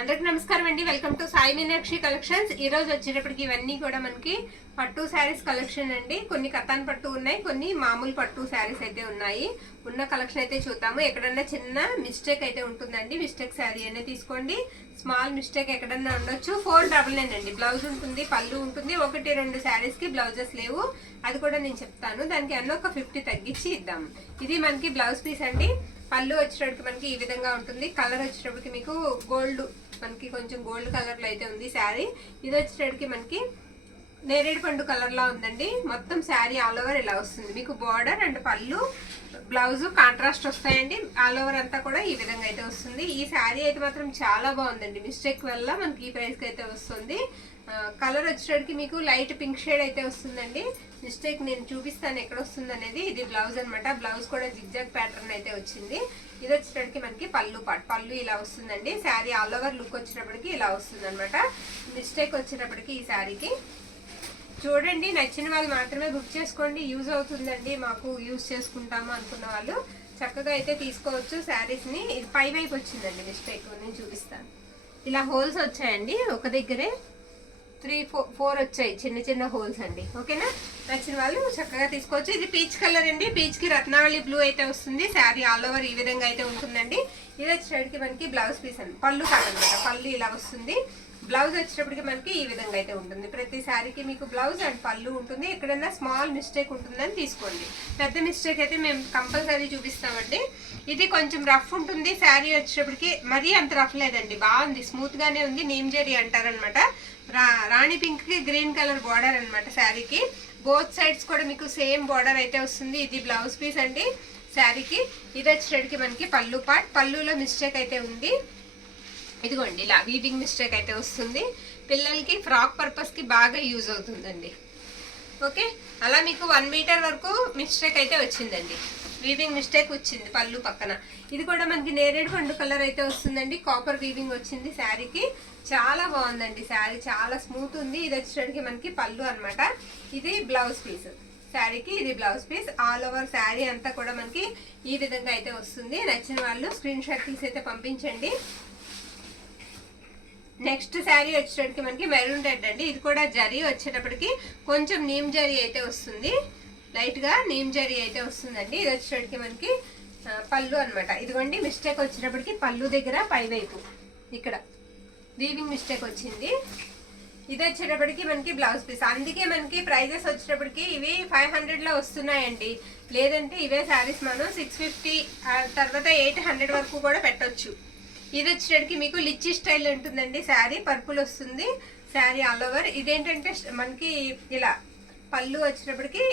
అందరికి నమస్కారం అండి. Welcome to Sai Meenakshi collections. ఈ రోజు వచ్చేటప్పటికి ఇవన్నీ కూడా మనకి పట్టు శారీస్ కలెక్షన్ అండి. కొన్ని కతాన్ పట్టు ఉన్నాయి, కొన్ని మామూలు పట్టు శారీస్ అయితే ఉన్నాయి. ఉన్న కలెక్షన్ అయితే చూద్దాము. ఎక్కడన్నా చిన్న మిస్టేక్ అయితే ఉంటుందండి. మిస్టేక్ శారీ అనే తీసుకోండి. స్మాల్ మిస్టేక్ ఎక్కడన్నా ఉండొచ్చు. 499 అండి. బ్లౌజ్ ఉంటుంది, పళ్ళు ఉంటుంది. 1-2 శారీస్ కి బ్లౌజెస్ లేవు, అది కూడా నేను చెప్తాను. దానికి అన్న ఒక 50 తగ్గించి ఇద్దాం. ఇది మనకి బ్లౌజ్ పీస్ అండి. పళ్ళు వచ్చేటప్పటికి మనకి ఈ విధంగా ఉంటుంది. కలర్ వచ్చేటప్పటికి మీకు గోల్డ్, మనకి కొంచెం గోల్డ్ కలర్ లో అయితే ఉంది శారీ. ఇది వచ్చేటప్పటికి మనకి నేరేడు పండు కలర్ లా ఉందండి. మొత్తం శారీ ఆల్ ఓవర్ ఇలా వస్తుంది. మీకు బార్డర్ అండ్ పళ్ళు బ్లౌజ్ కాంట్రాస్ట్ వస్తాయండి. ఆల్ ఓవర్ అంతా కూడా ఈ విధంగా అయితే వస్తుంది. ఈ శారీ అయితే మాత్రం చాలా బాగుందండి. మిస్టేక్ వల్ల మనకి ఈ ప్రైస్ కి అయితే వస్తుంది. కలర్ వచ్చేటప్పటికి మీకు లైట్ పింక్ షేడ్ అయితే వస్తుందండి. మిస్టేక్ నేను చూపిస్తాను ఎక్కడ వస్తుంది అనేది. ఇది బ్లౌజ్ అనమాట. బ్లౌజ్ కూడా జిగ్జాగ్ ప్యాటర్న్ అయితే వచ్చింది. ఇది వచ్చేటప్పటికి మనకి పళ్ళు పాట్, పళ్ళు ఇలా వస్తుందండి. శారీ ఆల్ ఓవర్ లుక్ వచ్చేటప్పటికి ఇలా వస్తుంది అనమాట. మిస్టేక్ వచ్చేటప్పటికి ఈ శారీకి చూడండి. నచ్చిన వాళ్ళు మాత్రమే బుక్ చేసుకోండి. యూజ్ అవుతుందండి, మాకు యూజ్ చేసుకుంటాము అనుకున్న వాళ్ళు చక్కగా అయితే తీసుకోవచ్చు శారీస్ ని. ఇది పై వైపు వచ్చిందండి మిస్టేక్, నేను చూపిస్తాను. ఇలా హోల్స్ వచ్చాయండి, ఒక దగ్గరే 3-4 వచ్చాయి చిన్న చిన్న హోల్స్ అండి. ఓకేనా, నచ్చిన వాళ్ళు చక్కగా తీసుకోవచ్చు. ఇది పీచ్ కలర్ అండి. పీచ్ కి రత్నావళి బ్లూ అయితే వస్తుంది. శారీ ఆల్ ఓవర్ ఈ విధంగా అయితే ఉంటుందండి. ఇది వచ్చేటప్పటికి మనకి బ్లౌజ్ పీస్ అండి. పళ్ళు కాదనమాట, పళ్ళు ఇలా వస్తుంది. బ్లౌజ్ వచ్చేటప్పటికి మనకి ఈ విధంగా అయితే ఉంటుంది. ప్రతి శారీకి మీకు బ్లౌజ్ అండ్ పళ్ళు ఉంటుంది. ఎక్కడైనా స్మాల్ మిస్టేక్ ఉంటుందని తీసుకోండి. పెద్ద మిస్టేక్ అయితే మేము కంపల్సరీ చూపిస్తామండి. ఇది కొంచెం రఫ్ ఉంటుంది. శారీ వచ్చేటప్పటికి మరీ అంత రఫ్ లేదండి, బాగుంది, స్మూత్ గానే ఉంది. నీమ్ జరీ అంటారనమాట. రాణి పింక్ కి గ్రీన్ కలర్ బార్డర్ అనమాట శారీకి. బోత్ సైడ్స్ కూడా మీకు సేమ్ బార్డర్ అయితే వస్తుంది. ఇది బ్లౌజ్ పీస్ అండి శారీకి. ఇది వచ్చేటప్పటికి మనకి పళ్ళు పార్ట్. పళ్ళులో మిస్టేక్ అయితే ఉంది. ఇదిగోండి ఇలా వీవింగ్ మిస్టేక్ అయితే వస్తుంది. పిల్లలకి ఫ్రాక్ పర్పస్ కి బాగా యూజ్ అవుతుందండి. ఓకే, అలా మీకు 1 మీటర్ వరకు మిస్టేక్ అయితే వచ్చిందండి. వీవింగ్ మిస్టేక్ వచ్చింది పళ్ళు పక్కన. ఇది కూడా మనకి నేరేడు పండు కలర్ అయితే వస్తుందండి. కాపర్ వీవింగ్ వచ్చింది శారీకి. చాలా బాగుందండి శారీ, చాలా స్మూత్ ఉంది. ఇది వచ్చేటప్పటికి మనకి పళ్ళు అనమాట. ఇది బ్లౌజ్ పీస్ శారీకి. ఇది blouse piece. All over sari అంతా కూడా మనకి ఈ విధంగా అయితే వస్తుంది. నచ్చిన వాళ్ళు స్క్రీన్ షాట్ తీసి అయితే పంపించండి. నెక్స్ట్ శారీ వచ్చేటప్పటికి మనకి మెరూన్ రెడ్ అండి. ఇది కూడా జరీ వచ్చేటప్పటికి కొంచెం నీమ్ జరీ అయితే వస్తుంది, లైట్ గా నీమ్ జరీ అయితే వస్తుందండి. ఇది వచ్చేటప్పటికి మనకి పళ్ళు అనమాట. ఇదిగోండి మిస్టేక్ వచ్చేటప్పటికి పళ్ళు దగ్గర పై వైపు ఇక్కడ వీవింగ్ మిస్టేక్ వచ్చింది. ఇది వచ్చేటప్పటికి మనకి బ్లౌజ్ పీస్. అందుకే మనకి ప్రైజెస్ వచ్చేటప్పటికి ఇవి 500 లో వస్తున్నాయండి. లేదంటే ఇవే శారీస్ మనం 650 తర్వాత 800 వరకు కూడా పెట్టొచ్చు. ఇది వచ్చేటప్పటికి మీకు లిచ్చి స్టైల్ ఉంటుందండి. శారీ పర్పుల్ వస్తుంది. Sari all over. ఇదేంటంటే మనకి ఇలా పళ్ళు వచ్చేటప్పటికి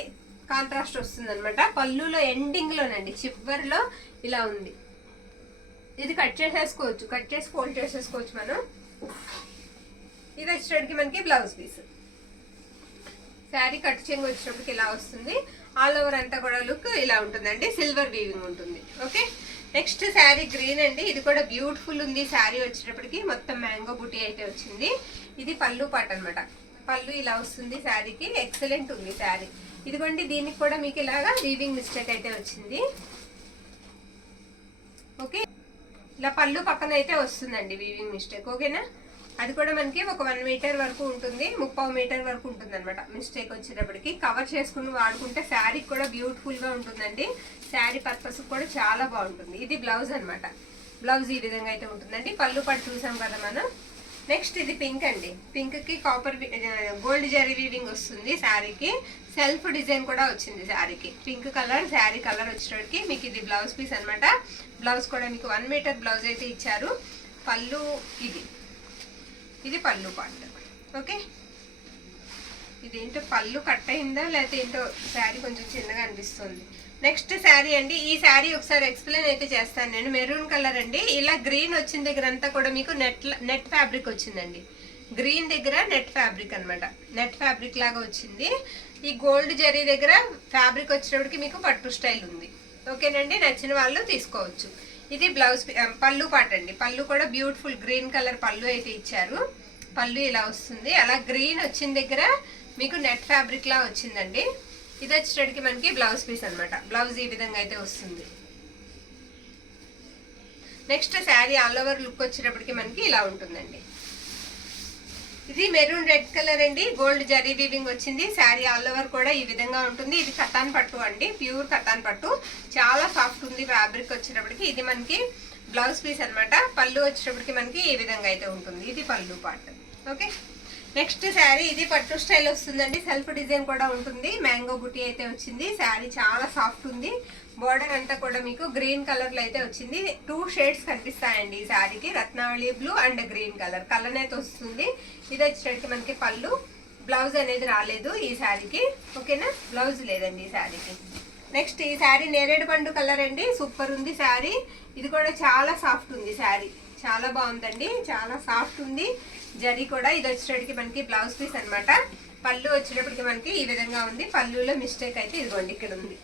కాంట్రాస్ట్ వస్తుంది అనమాట. పళ్ళులో ఎండింగ్ లోనండి, చివరిలో ఇలా ఉంది. ఇది కట్ చేసేసుకోవచ్చు, కట్ చేసి ఫోల్డ్ చేసేసుకోవచ్చు మనం. ఇది వచ్చేటప్పటికి మనకి బ్లౌజ్ పీస్. శారీ కట్ చెంగు వచ్చేటప్పటికి ఇలా వస్తుంది. ఆల్ ఓవర్ అంతా కూడా లుక్ ఇలా ఉంటుందండి. సిల్వర్ వీవింగ్ ఉంటుంది. ఓకే, నెక్స్ట్ శారీ గ్రీన్ అండి. ఇది కూడా బ్యూటిఫుల్ ఉంది. శారీ వచ్చేటప్పటికి మొత్తం మ్యాంగో బుటీ అయితే వచ్చింది. ఇది పళ్ళు పాట అనమాట. పళ్ళు ఇలా వస్తుంది శారీకి. ఎక్సలెంట్ ఉంది శారీ. ఇదిగోండి దీనికి కూడా మీకు ఇలాగా వీవింగ్ మిస్టేక్ అయితే వచ్చింది. ఓకే, ఇలా పళ్ళు పక్కన అయితే వస్తుందండి వీవింగ్ మిస్టేక్. ఓకేనా, అది కూడా మనకి ఒక 1 మీటర్ వరకు ఉంటుంది, 30 మీటర్ వరకు ఉంటుంది అనమాట. మిస్టేక్ వచ్చేటప్పటికి కవర్ చేసుకుని వాడుకుంటే శారీ కూడా బ్యూటిఫుల్ గా ఉంటుందండి. శారీ పర్పస్ కూడా చాలా బాగుంటుంది. ఇది బ్లౌజ్ అనమాట. బ్లౌజ్ ఈ విధంగా అయితే ఉంటుందండి. పళ్ళు పట్టు చూసాం కదా మనం. నెక్స్ట్ ఇది పింక్ అండి. పింక్ కి కాపర్ గోల్డ్ జరీ వీవింగ్ వస్తుంది శారీకి. సెల్ఫ్ డిజైన్ కూడా వచ్చింది శారీకి. పింక్ కలర్ శారీ కలర్ వచ్చేటప్పటికి మీకు ఇది బ్లౌజ్ పీస్ అనమాట. బ్లౌజ్ కూడా మీకు 1 మీటర్ బ్లౌజ్ అయితే ఇచ్చారు. పళ్ళు ఇది పళ్ళు పార్ట్. ఓకే, ఇదేంటో పళ్ళు కట్ అయిందా లేకపోతే ఏంటో శారీ కొంచెం చిన్నగా అనిపిస్తుంది. నెక్స్ట్ శారీ అండి. ఈ శారీ ఒకసారి ఎక్స్ప్లెయిన్ అయితే చేస్తాను నేను. మెరూన్ కలర్ అండి. ఇలా గ్రీన్ వచ్చిన దగ్గర అంతా కూడా మీకు నెట్ ఫ్యాబ్రిక్ వచ్చిందండి. గ్రీన్ దగ్గర నెట్ ఫ్యాబ్రిక్ అనమాట. నెట్ ఫ్యాబ్రిక్ లాగా వచ్చింది. ఈ గోల్డ్ జరీ దగ్గర ఫ్యాబ్రిక్ వచ్చేటప్పటికి మీకు పట్టు స్టైల్ ఉంది. ఓకేనండి, నచ్చిన వాళ్ళు తీసుకోవచ్చు. ఇది బ్లౌజ్ పళ్ళు పాట అండి. పళ్ళు కూడా బ్యూటిఫుల్ గ్రీన్ కలర్ పళ్ళు అయితే ఇచ్చారు. పళ్ళు ఇలా వస్తుంది. అలా గ్రీన్ వచ్చిన దగ్గర మీకు నెట్ ఫ్యాబ్రిక్ లా వచ్చిందండి. ఇది వచ్చేటప్పటికి మనకి బ్లౌజ్ పీస్ అనమాట. బ్లౌజ్ ఈ విధంగా అయితే వస్తుంది. Next sari all over look వచ్చేటప్పటికి మనకి ఇలా ఉంటుందండి. ఇది మెరూన్ రెడ్ కలర్ అండి, గోల్డ్ జరీ వీవింగ్ వచ్చింది. శారీ ఆల్ ఓవర్ కూడా ఈ విధంగా ఉంటుంది. ఇది కతాన్ పట్టు అండి, ప్యూర్ కతాన్ పట్టు, చాలా సాఫ్ట్ ఉంది ఫ్యాబ్రిక్ వచ్చేటప్పటికి. ఇది మనకి బ్లౌజ్ పీస్ అనమాట. పళ్ళు వచ్చేటప్పటికి మనకి ఈ విధంగా అయితే ఉంటుంది. ఇది పళ్ళు పార్ట్. ఓకే, నెక్స్ట్ శారీ ఇది పట్టు స్టైల్ వస్తుందండి, సెల్ఫ్ డిజైన్ కూడా ఉంటుంది. మ్యాంగో బుటీ అయితే వచ్చింది. శారీ చాలా సాఫ్ట్ ఉంది. బోర్డర్ అంతా కూడా మీకు గ్రీన్ కలర్ లో అయితే వచ్చింది. 2 షేడ్స్ కనిపిస్తాయండి ఈ శారీకి, Ratnavali blue and green colour colour అయితే వస్తుంది. ఇది వచ్చేసరికి మనకి పళ్ళు. బ్లౌజ్ అనేది రాలేదు ఈ శారీకి, ఓకేనా, బ్లౌజ్ లేదండి ఈ శారీకి. నెక్స్ట్ ఈ శారీ నేరేడు పండు కలర్ అండి, సూపర్ ఉంది శారీ. ఇది కూడా చాలా సాఫ్ట్ ఉంది శారీ, చాలా బాగుందండి, చాలా సాఫ్ట్ ఉంది. జరీ కూడా ఇది వచ్చేటప్పటికి మనకి బ్లౌజ్ పీస్ అనమాట. పళ్ళు వచ్చేటప్పటికి మనకి ఈ విధంగా ఉంది. పళ్ళులో మిస్టేక్ అయితే ఇదిగోండి ఇక్కడ ఉంది,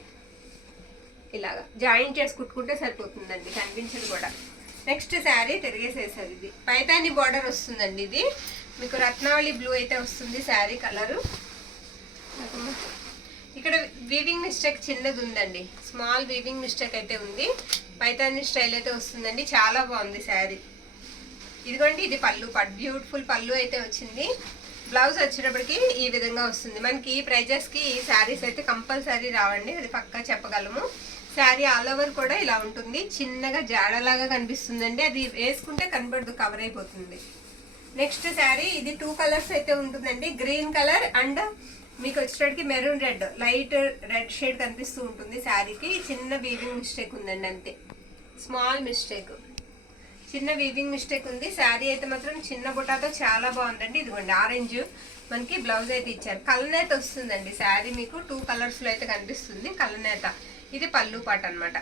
ఇలాగా జాయింట్ చేసి కుట్టుకుంటే సరిపోతుందండి, కనిపించదు కూడా. నెక్స్ట్ శారీ తిరిగేసేసారు. ఇది పైతాని బార్డర్ వస్తుందండి. ఇది మీకు రత్నావళి బ్లూ అయితే వస్తుంది శారీ కలరు. ఇక్కడ వీవింగ్ మిస్టేక్ చిన్నది ఉందండి, స్మాల్ వీవింగ్ మిస్టేక్ అయితే ఉంది. పైతాని స్టైల్ అయితే వస్తుందండి, చాలా బాగుంది శారీ. ఇదిగోండి ఇది పళ్ళు పార్ట్, బ్యూటిఫుల్ పళ్ళు అయితే వచ్చింది. బ్లౌజ్ వచ్చేటప్పటికి ఈ విధంగా వస్తుంది. మనకి ఈ ప్రైజెస్కి ఈ శారీస్ అయితే కంపల్సరీ రావండి, అది పక్కా చెప్పగలము. శారీ ఆల్ ఓవర్ కూడా ఇలా ఉంటుంది, చిన్నగా జాడలాగా కనిపిస్తుందండి, అది వేసుకుంటే కనబడదు, కవర్ అయిపోతుంది. నెక్స్ట్ శారీ ఇది 2 కలర్స్ అయితే ఉంటుందండి, గ్రీన్ కలర్ అండ్ మీకు వచ్చేటప్పటికి maroon red, light red shade కనిపిస్తూ ఉంటుంది. శారీకి చిన్న వీవింగ్ మిస్టేక్ ఉందండి, అంతే, స్మాల్ మిస్టేక్, చిన్న వీవింగ్ మిస్టేక్ ఉంది. శారీ అయితే మాత్రం చిన్న బుటాతో చాలా బాగుందండి. ఇదిగోండి ఆరెంజ్ మనకి బ్లౌజ్ అయితే ఇచ్చారు. కలనేత వస్తుందండి శారీ, మీకు 2 కలర్స్ లో అయితే కనిపిస్తుంది కలనేత. ఇది పళ్ళు పాట అనమాట.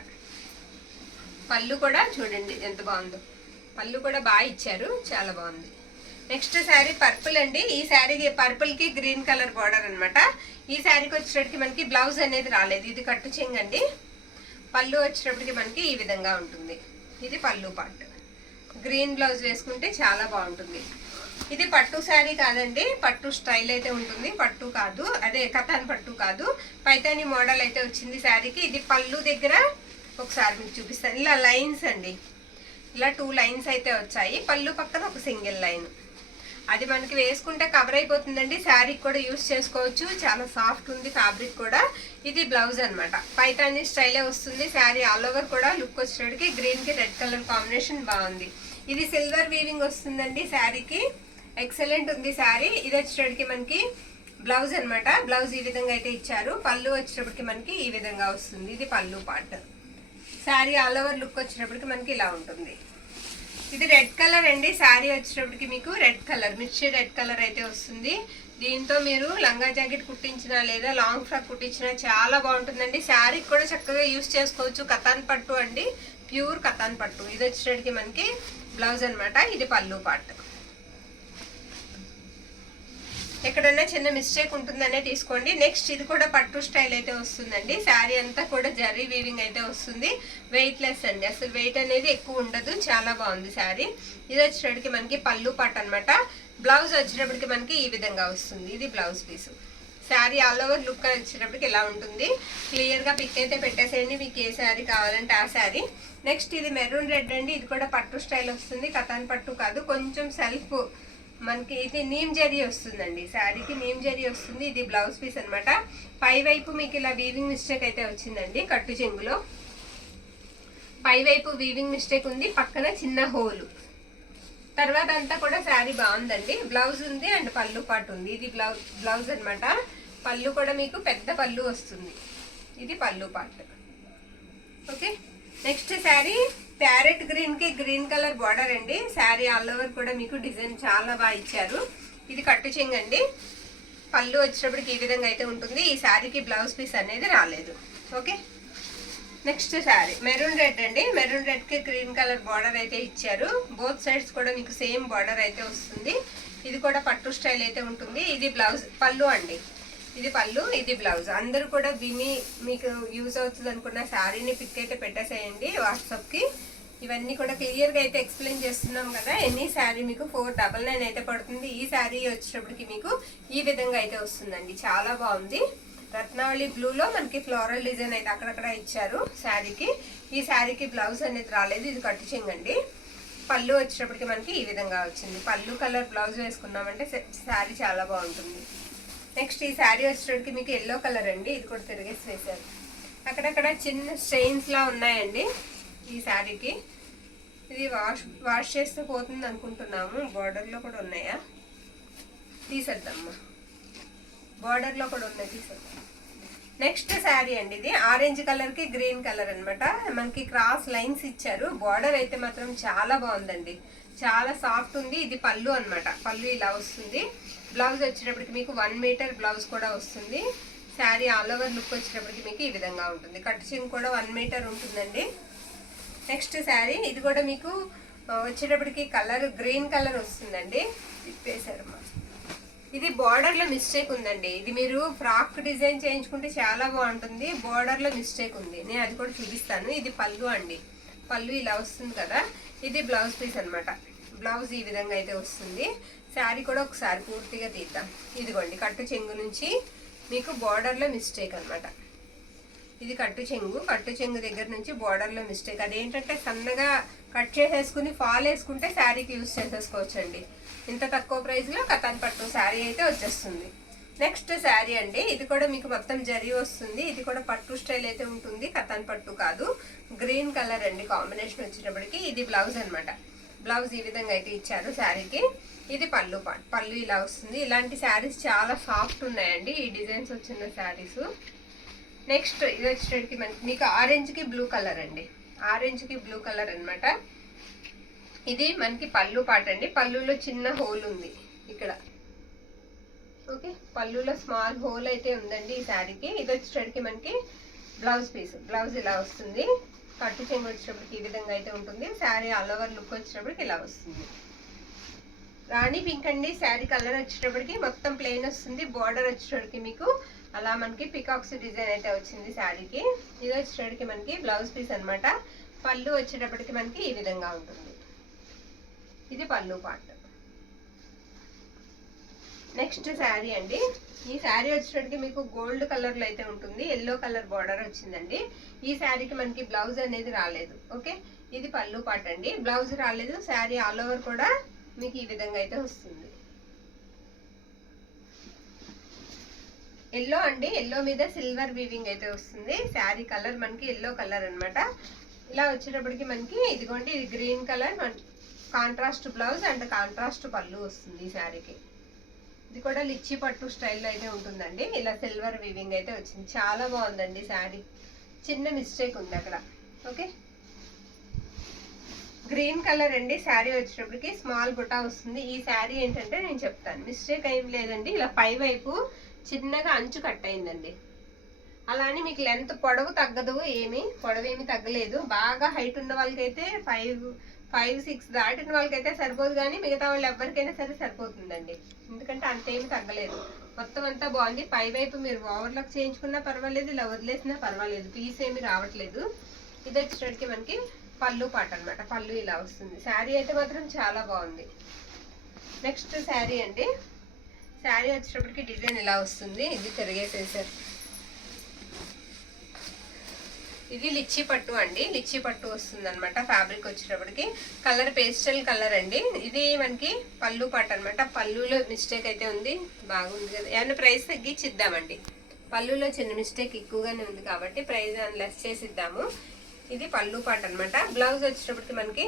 పళ్ళు కూడా చూడండి ఎంత బాగుందో, పళ్ళు కూడా బాగా ఇచ్చారు, చాలా బాగుంది. నెక్స్ట్ శారీ పర్పుల్ అండి. ఈ శారీకి పర్పుల్ కి గ్రీన్ కలర్ బార్డర్ అనమాట. ఈ శారీకి వచ్చేటప్పటికి మనకి బ్లౌజ్ అనేది రాలేదు, ఇది కట్టు చెంగండి. పళ్ళు వచ్చేటప్పటికి మనకి ఈ విధంగా ఉంటుంది. ఇది పళ్ళు పార్ట్. గ్రీన్ బ్లౌజ్ వేసుకుంటే చాలా బాగుంటుంది. ఇది పట్టు శారీ కాదండి, పట్టు స్టైల్ అయితే ఉంటుంది, పట్టు కాదు, అదే కథాన్ పట్టు కాదు, పైతాని మోడల్ అయితే వచ్చింది శారీకి. ఇది పళ్ళు దగ్గర ఒకసారి మీకు చూపిస్తాను, ఇలా లైన్స్ అండి, ఇలా 2 లైన్స్ అయితే వచ్చాయి. పళ్ళు పక్కన ఒక సింగిల్ లైన్, అది మనకి వేసుకుంటే కవర్ అయిపోతుందండి. శారీకి కూడా యూస్ చేసుకోవచ్చు, చాలా సాఫ్ట్ ఉంది ఫ్యాబ్రిక్ కూడా. ఇది బ్లౌజ్ అనమాట, పైతాని స్టైలే వస్తుంది. శారీ ఆల్ ఓవర్ కూడా లుక్ వచ్చేటికి గ్రీన్ కి రెడ్ కలర్ కాంబినేషన్ బాగుంది. ఇది సిల్వర్ వీవింగ్ వస్తుందండి శారీకి, ఎక్సలెంట్ ఉంది శారీ. ఇది వచ్చేటికి మనకి బ్లౌజ్ అనమాట. బ్లౌజ్ ఈ విధంగా అయితే ఇచ్చారు. పళ్ళు వచ్చేటప్పటికి మనకి ఈ విధంగా వస్తుంది. ఇది పళ్ళు part. Sari all over look వచ్చేటప్పటికి మనకి ఇలా ఉంటుంది. ఇది రెడ్ కలర్ అండి. శారీ వచ్చేటప్పటికి మీకు రెడ్ కలర్, మిర్చి రెడ్ కలర్ అయితే వస్తుంది. దీంతో మీరు లంగా జాకెట్ కుట్టించినా లేదా లాంగ్ ఫ్రాక్ కుట్టించినా చాలా బాగుంటుందండి. శారీకి కూడా చక్కగా యూస్ చేసుకోవచ్చు. కతాన్ పట్టు అండి, ప్యూర్ కతాన్ పట్టు. ఇది వచ్చేటప్పటికి మనకి బ్లౌజ్ అనమాట. ఇది పళ్ళు పార్ట్. ఎక్కడన్నా చిన్న మిస్టేక్ ఉంటుందనే తీసుకోండి. నెక్స్ట్ ఇది కూడా పట్టు స్టైల్ అయితే వస్తుందండి. శారీ అంతా కూడా జరీ వీవింగ్ అయితే వస్తుంది. వెయిట్ లెస్ అండి, అసలు వెయిట్ అనేది ఎక్కువ ఉండదు, చాలా బాగుంది శారీ. ఇది వచ్చేటప్పటికి మనకి పళ్ళు పార్ట్ అనమాట. బ్లౌజ్ వచ్చేటప్పటికి మనకి ఈ విధంగా వస్తుంది. ఇది blouse piece. Sari all over look వచ్చేటప్పటికి ఇలా ఉంటుంది. క్లియర్గా పిక్ అయితే పెట్టేసేయండి మీకు ఏ శారీ కావాలంటే ఆ శారీ. నెక్స్ట్ ఇది మెరూన్ రెడ్ అండి. ఇది కూడా పట్టు స్టైల్ వస్తుంది, కతాన్ పట్టు కాదు, కొంచెం సెల్ఫ్ మనకి. ఇది నీమ్ జరీ వస్తుందండి, శారీకి నీమ్ జరీ వస్తుంది. ఇది బ్లౌజ్ పీస్ అనమాట. పై వైపు మీకు ఇలా వీవింగ్ మిస్టేక్ అయితే వచ్చిందండి, కట్టు చెంగులో పై వైపు వీవింగ్ మిస్టేక్ ఉంది, పక్కన చిన్న హోలు. తర్వాత అంతా కూడా శారీ బాగుందండి. బ్లౌజ్ ఉంది అండ్ పళ్ళు పాటు ఉంది. ఇది బ్లౌజ్ అనమాట. పళ్ళు కూడా మీకు పెద్ద పళ్ళు వస్తుంది. ఇది పళ్ళు part. Okay, next sari parrot green కి గ్రీన్ కలర్ బార్డర్ అండి. శారీ ఆల్ ఓవర్ కూడా మీకు డిజైన్ చాలా బాగా ఇచ్చారు. ఇది కట్టు చెంగండి. పళ్ళు వచ్చేటప్పటికి ఈ విధంగా అయితే ఉంటుంది. ఈ శారీకి బ్లౌజ్ పీస్ అనేది రాలేదు. Okay, next sari maroon red అండి. మెరూన్ రెడ్ కి గ్రీన్ కలర్ బార్డర్ అయితే ఇచ్చారు. బోత్ సైడ్స్ కూడా మీకు సేమ్ బార్డర్ అయితే వస్తుంది. ఇది కూడా పట్టు స్టైల్ అయితే ఉంటుంది. ఇది బ్లౌజ్, పళ్ళు అండి. ఇది పళ్ళు, ఇది బ్లౌజ్. అందరూ కూడా విని మీకు యూజ్ అవుతుంది అనుకున్న శారీని పిక్ అయితే పెట్టేసేయండి వాట్సాప్కి. ఇవన్నీ కూడా క్లియర్గా అయితే ఎక్స్ప్లెయిన్ చేస్తున్నాం కదా. ఎనీ శారీ మీకు 499 అయితే పడుతుంది. ఈ శారీ వచ్చేటప్పటికి మీకు ఈ విధంగా అయితే వస్తుందండి, చాలా బాగుంది. రత్నావళి బ్లూలో మనకి ఫ్లోరల్ డిజైన్ అయితే అక్కడక్కడ ఇచ్చారు శారీకి. ఈ శారీకి బ్లౌజ్ అనేది రాలేదు, ఇది కట్టు చెంగండి. పళ్ళు వచ్చేటప్పటికి మనకి ఈ విధంగా వచ్చింది. పళ్ళు కలర్ బ్లౌజ్ వేసుకున్నామంటే శారీ చాలా బాగుంటుంది. నెక్స్ట్ ఈ శారీ వచ్చేటప్పటికి మీకు ఎల్లో కలర్ అండి, ఇది కూడా తిరిగేసి వేశారు. అక్కడక్కడ చిన్న స్టెయిన్స్ లా ఉన్నాయండి ఈ శారీకి. ఇది వాష్ చేస్తే పోతుంది అనుకుంటున్నాము. బార్డర్లో కూడా ఉన్నాయా, తీసేద్దామ్మా. బార్డర్లో కూడా ఉన్నాయి, తీసేద్దాం. నెక్స్ట్ శారీ అండి, ఇది ఆరెంజ్ కలర్ కి గ్రీన్ కలర్ అన్నమాట. మనకి క్రాస్ లైన్స్ ఇచ్చారు. బార్డర్ అయితే మాత్రం చాలా బాగుందండి, చాలా సాఫ్ట్ ఉంది. ఇది పళ్ళు అన్నమాట. పళ్ళు ఇలా వస్తుంది. బ్లౌజ్ వచ్చేటప్పటికి మీకు 1 మీటర్ బ్లౌజ్ కూడా వస్తుంది. శారీ ఆల్ ఓవర్ లుక్ వచ్చేటప్పటికి మీకు ఈ విధంగా ఉంటుంది. కట్ చెంగు కూడా 1 మీటర్ ఉంటుందండి. నెక్స్ట్ శారీ, ఇది కూడా మీకు వచ్చేటప్పటికి కలర్ గ్రీన్ కలర్ వస్తుందండి. తిప్పేశారమ్మా. ఇది బార్డర్ లో మిస్టేక్ ఉందండి. ఇది మీరు ఫ్రాక్ డిజైన్ చేయించుకుంటే చాలా బాగుంటుంది. బార్డర్ లో మిస్టేక్ ఉంది, నేను అది కూడా చూపిస్తాను. ఇది పళ్ళు అండి, పళ్ళు ఇలా వస్తుంది కదా. ఇది బ్లౌజ్ పీస్ అన్నమాట. బ్లౌజ్ ఈ విధంగా అయితే వస్తుంది. శారీ కూడా ఒకసారి పూర్తిగా తీద్దాం. ఇదిగోండి కట్టు చెంగు నుంచి మీకు బార్డర్ లో మిస్టేక్ అన్నమాట. ఇది కట్టు చెంగు, కట్టు చెంగు దగ్గర నుంచి బార్డర్ లో మిస్టేక్. అదేంటంటే సన్నగా కట్ చేసేసుకుని ఫాల్ వేసుకుంటే శారీకి యూజ్ చేసేసుకోవచ్చండి. ఇంత తక్కువ ప్రైస్ లో కతాన్ పట్టు శారీ అయితే వచ్చేస్తుంది. నెక్స్ట్ శారీ అండి, ఇది కూడా మీకు మొత్తం జరీ వస్తుంది. ఇది కూడా పట్టు స్టైల్ అయితే ఉంటుంది, కతాన్ పట్టు కాదు. గ్రీన్ కలర్ అండి కాంబినేషన్ వచ్చేటప్పటికి. ఇది బ్లౌజ్ అన్నమాట. బ్లౌజ్ ఈ విధంగా అయితే ఇచ్చారు శారీకి. ఇది పళ్ళు పాట్, పళ్ళు ఇలా వస్తుంది. ఇలాంటి శారీస్ చాలా సాఫ్ట్ ఉన్నాయండి, ఈ డిజైన్స్ వచ్చిన శారీస్. నెక్స్ట్ ఇది వచ్చేటప్పటికి మీకు ఆరెంజ్ కి బ్లూ కలర్ అండి, ఆరెంజ్ కి బ్లూ కలర్ అన్నమాట. ఇది మనకి పళ్ళు పాట అండి. పళ్ళులో చిన్న హోల్ ఉంది ఇక్కడ, ఓకే. పళ్ళులో స్మాల్ హోల్ అయితే ఉందండి ఈ శారీకి. ఇది వచ్చేటప్పటికి మనకి బ్లౌజ్ పీస్. బ్లౌజ్ ఇలా వస్తుంది. కట్టు చెంగు వచ్చేటప్పటికి ఈ విధంగా అయితే ఉంటుంది. శారీ ఆల్ ఓవర్ లుక్ వచ్చేటప్పటికి ఇలా వస్తుంది. రాణి పింక్ అండి శారీ కలర్ వచ్చేటప్పటికి. మొత్తం ప్లెయిన్ వస్తుంది. బార్డర్ వచ్చేటప్పటికి మీకు అలా మనకి పికాక్స్ డిజైన్ అయితే వచ్చింది శారీకి. ఇది వచ్చేటప్పటికి మనకి బ్లౌజ్ పీస్ అన్నమాట. పళ్ళు వచ్చేటప్పటికి మనకి ఈ విధంగా ఉంటుంది. ఇది పళ్ళు పార్ట్. నెక్స్ట్ శారీ అండి, ఈ శారీ వచ్చేటప్పటికి మీకు గోల్డ్ కలర్ లో అయితే ఉంటుంది. ఎల్లో కలర్ బార్డర్ వచ్చిందండి. ఈ శారీకి మనకి బ్లౌజ్ అనేది రాలేదు, ఓకే. ఇది పళ్ళు పార్ట్ అండి, బ్లౌజ్ రాలేదు. శారీ ఆల్ ఓవర్ కూడా మీకు ఈ విధంగా అయితే వస్తుంది. ఎల్లో అండి, ఎల్లో మీద సిల్వర్ వీవింగ్ అయితే వస్తుంది. శారీ కలర్ మనకి ఎల్లో కలర్ అన్నమాట. ఇలా వచ్చేటప్పటికి మనకి ఇదిగోండి, ఇది green colour contrast blouse and contrast పళ్ళు వస్తుంది ఈ శారీకి. ఇది కూడా లిచ్చి పట్టు స్టైల్లో అయితే ఉంటుందండి. ఇలా సిల్వర్ వీవింగ్ అయితే వచ్చింది. చాలా బాగుందండి శారీ. చిన్న మిస్టేక్ ఉంది అక్కడ, ఓకే. గ్రీన్ కలర్ అండి శారీ వచ్చేటప్పటికి స్మాల్ బుటా వస్తుంది. ఈ శారీ ఏంటంటే నేను చెప్తాను, మిస్టేక్ ఏం లేదండి. ఇలా పై వైపు చిన్నగా అంచు కట్ అయిందండి. అలానే మీకు లెంత్ పొడవు తగ్గదు, పొడవు ఏమి తగ్గలేదు. బాగా హైట్ ఉన్న వాళ్ళకైతే 5'6" దాటిన వాళ్ళకైతే సరిపోదు, కానీ మిగతా వాళ్ళు ఎవరికైనా సరే సరిపోతుందండి. ఎందుకంటే అంతేమి తగ్గలేదు. మొత్తం అంతా బాగుంది. పై వైపు మీరు ఓవర్లాక్ చేయించుకున్నా పర్వాలేదు, ఇలా వదిలేసినా పర్వాలేదు, పీస్ ఏమి రావట్లేదు. ఇది వచ్చేటప్పటికి మనకి పళ్ళు పాట అన్నమాట. పళ్ళు ఇలా వస్తుంది. శారీ అయితే మాత్రం చాలా బాగుంది. నెక్స్ట్ శారీ అండి, శారీ వచ్చేటప్పటికి డిజైన్ ఇలా వస్తుంది. ఇది తిరిగేసేసారు. ఇది లిచ్చి పట్టు అండి, లిచ్చి పట్టు వస్తుంది అనమాట. ఫ్యాబ్రిక్ వచ్చేటప్పటికి కలర్ పేస్టల్ కలర్ అండి. ఇది మనకి పళ్ళు పాట అనమాట. పళ్ళులో మిస్టేక్ అయితే ఉంది, బాగుంది కదా. ఏమన్నా ప్రైస్ తగ్గించిద్దామండి. పళ్ళులో చిన్న మిస్టేక్ ఎక్కువగానే ఉంది కాబట్టి ప్రైస్ లెస్ చేసిద్దాము. ఇది పళ్ళు పాట అనమాట. బ్లౌజ్ వచ్చేటప్పటికి మనకి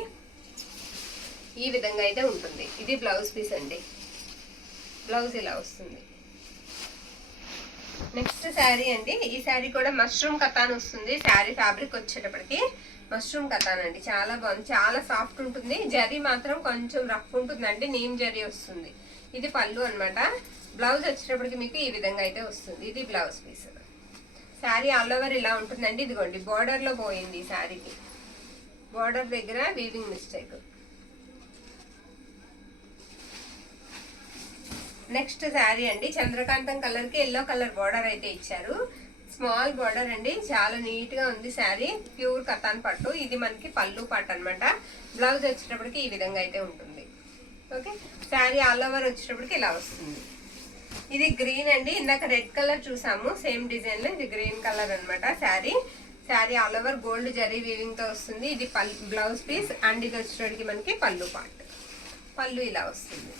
ఈ విధంగా అయితే ఉంటుంది. ఇది బ్లౌజ్ పీస్ అండి. బ్లౌజ్ ఇలా వస్తుంది. నెక్స్ట్ శారీ అండి, ఈ శారీ కూడా మష్రూమ్ కతాన్ వస్తుంది. శారీ ఫ్యాబ్రిక్ వచ్చేటప్పటికి మష్రూమ్ కతాన్ అండి. చాలా బాగుంది, చాలా సాఫ్ట్ ఉంటుంది. జరీ మాత్రం కొంచెం రఫ్ ఉంటుందండి, నీమ్ జరీ వస్తుంది. ఇది పళ్ళు అన్నమాట. బ్లౌజ్ వచ్చేటప్పటికి మీకు ఈ విధంగా అయితే వస్తుంది. ఇది blouse piece. Sari all over ఇలా ఉంటుందండి. ఇదిగోండి బార్డర్ లో పోయింది శారీకి, బార్డర్ దగ్గర వీవింగ్ మిస్టేక్. నెక్స్ట్ శారీ అండి, చంద్రకాంతం కలర్ కి ఎల్లో కలర్ బార్డర్ అయితే ఇచ్చారు. స్మాల్ బార్డర్ అండి, చాలా నీట్ గా ఉంది శారీ. ప్యూర్ కతాన్ పట్టు. ఇది మనకి పళ్ళు పట్టు అన్నమాట. బ్లౌజ్ వచ్చేటప్పటికి ఈ విధంగా అయితే ఉంటుంది, ఓకే. శారీ ఆల్ ఓవర్ వచ్చేటప్పటికి ఇలా వస్తుంది. ఇది గ్రీన్ అండి, ఇందాక రెడ్ కలర్ చూసాము సేమ్ డిజైన్ లో. ఇది గ్రీన్ కలర్ అన్నమాట. Sari all over gold zari weaving తో వస్తుంది. ఇది బ్లౌజ్ పీస్ అండ్ ఇది వచ్చేటికి మనకి పళ్ళు పార్ట్. పళ్ళు ఇలా వస్తుంది.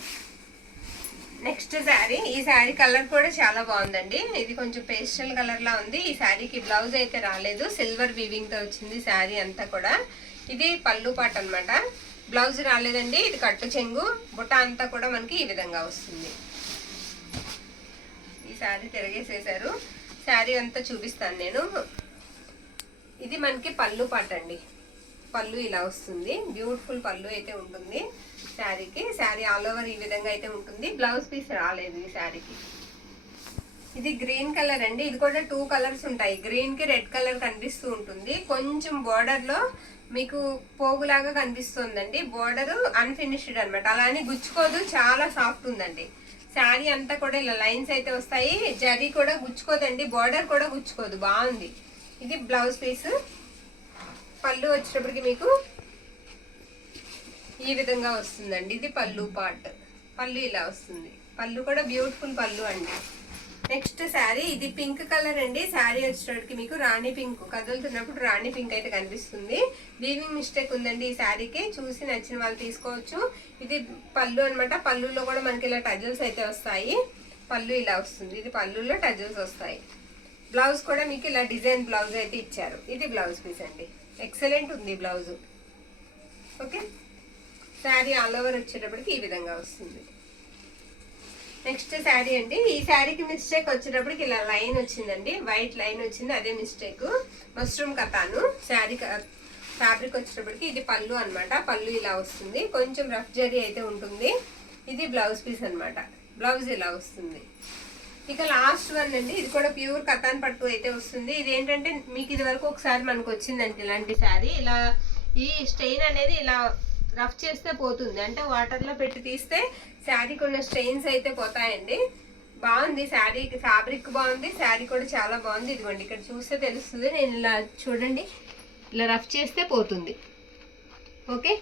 నెక్స్ట్ శారీ, ఈ శారీ కలర్ కూడా చాలా బాగుందండి. ఇది కొంచెం పేస్టల్ కలర్ లా ఉంది. ఈ శారీకి బ్లౌజ్ అయితే రాలేదు, సిల్వర్ వీవింగ్ తో వచ్చింది శారీ అంతా కూడా. ఇది పళ్ళు పార్ట్ అన్నమాట. బ్లౌజ్ రాలేదండి. ఇది కట్టు చెంగు, బుట్ట అంతా కూడా మనకి ఈ విధంగా వస్తుంది. ఈ శారీ తిరిగేసేసారు. శారీ అంతా చూపిస్తాను నేను. ఇది మనకి పళ్ళు పార్ట్ అండి. పళ్ళు ఇలా వస్తుంది. బ్యూటిఫుల్ పళ్ళు అయితే ఉంటుంది శారీకి. శారీ ఆల్ ఓవర్ ఈ విధంగా అయితే ఉంటుంది. బ్లౌజ్ పీస్ రాలేదు ఈ శారీకి. ఇది గ్రీన్ కలర్ అండి. ఇది కూడా 2 కలర్స్ ఉంటాయి. గ్రీన్ కి రెడ్ కలర్ కనిపిస్తూ ఉంటుంది. కొంచెం బోర్డర్ లో మీకు పోగులాగా కనిపిస్తుందండి. బోర్డర్ అన్ఫినిష్డ్ అనమాట. అలానే గుచ్చుకోదు, చాలా సాఫ్ట్ ఉందండి. శారీ అంతా కూడా ఇలా లైన్స్ అయితే వస్తాయి. జరీ కూడా గుచ్చుకోదండి, బోర్డర్ కూడా గుచ్చుకోదు, బాగుంది. ఇది బ్లౌజ్ పీస్. పళ్ళు వచ్చేటప్పటికి మీకు ఈ విధంగా వస్తుందండి. ఇది పళ్ళు పార్ట్. పళ్ళు ఇలా వస్తుంది. పళ్ళు కూడా బ్యూటిఫుల్ పళ్ళు అండి. నెక్స్ట్ శారీ, ఇది పింక్ కలర్ అండి. శారీ వచ్చేటప్పటికి మీకు రాణి పింక్, కదులుతున్నప్పుడు రాణి పింక్ అయితే కనిపిస్తుంది. వీవింగ్ మిస్టేక్ ఉందండి ఈ శారీకి. చూసి నచ్చిన వాళ్ళు తీసుకోవచ్చు. ఇది పళ్ళు అనమాట. పళ్ళులో కూడా మనకి ఇలా టజల్స్ అయితే వస్తాయి. పళ్ళు ఇలా వస్తుంది. ఇది పళ్ళులో టజల్స్ వస్తాయి. బ్లౌజ్ కూడా మీకు ఇలా డిజైన్ బ్లౌజ్ అయితే ఇచ్చారు. ఇది బ్లౌజ్ పీస్ అండి. ఎక్సలెంట్ ఉంది blouse. Okay, sari all over వచ్చేటప్పటికి ఈ విధంగా వస్తుంది. నెక్స్ట్ శారీ అండి. ఈ శారీకి మిస్టేక్ వచ్చేటప్పటికి ఇలా లైన్ వచ్చిందండి, వైట్ లైన్ వచ్చింది, అదే మిస్టేక్. మష్రూమ్ కథాను శారీ ఫ్యాబ్రిక్ వచ్చేటప్పటికి ఇది పళ్ళు అనమాట. పళ్ళు ఇలా వస్తుంది. కొంచెం రఫ్ జరీ అయితే ఉంటుంది. ఇది బ్లౌజ్ పీస్ అనమాట. బ్లౌజ్ ఇలా వస్తుంది. ఇక లాస్ట్ వన్ అండి. ఇది కూడా ప్యూర్ కథాన్ పట్టు అయితే వస్తుంది. ఇది ఏంటంటే మీకు ఇది వరకు ఒకసారి మనకు వచ్చిందండి ఇలాంటి శారీ. ఇలా ఈ స్టెయిన్ అనేది ఇలా రఫ్ చేస్తే పోతుంది, అంటే వాటర్లో పెట్టి తీస్తే శారీకి ఉన్న స్టెయిన్స్ అయితే పోతాయండి. బాగుంది శారీ, ఫ్యాబ్రిక్ బాగుంది, శారీ కూడా చాలా బాగుంది. ఇదిగోండి ఇక్కడ చూస్తే తెలుస్తుంది. నేను ఇలా చూడండి, ఇలా రఫ్ చేస్తే పోతుంది. ఓకే,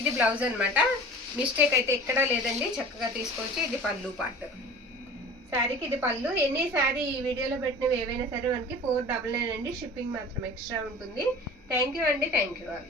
ఇది బ్లౌజ్ అనమాట. మిస్టేక్ అయితే ఎక్కడా లేదండి, చక్కగా తీసుకోవచ్చు. ఇది పళ్ళు పార్ట్. శారీకి ఇది పళ్ళు. ఎనీ శారీ ఈ వీడియోలో పెట్టినవి ఏవైనా సరే మనకి 499 అండి. షిప్పింగ్ మాత్రం ఎక్స్ట్రా ఉంటుంది. థ్యాంక్ యూ అండి. Thank you all.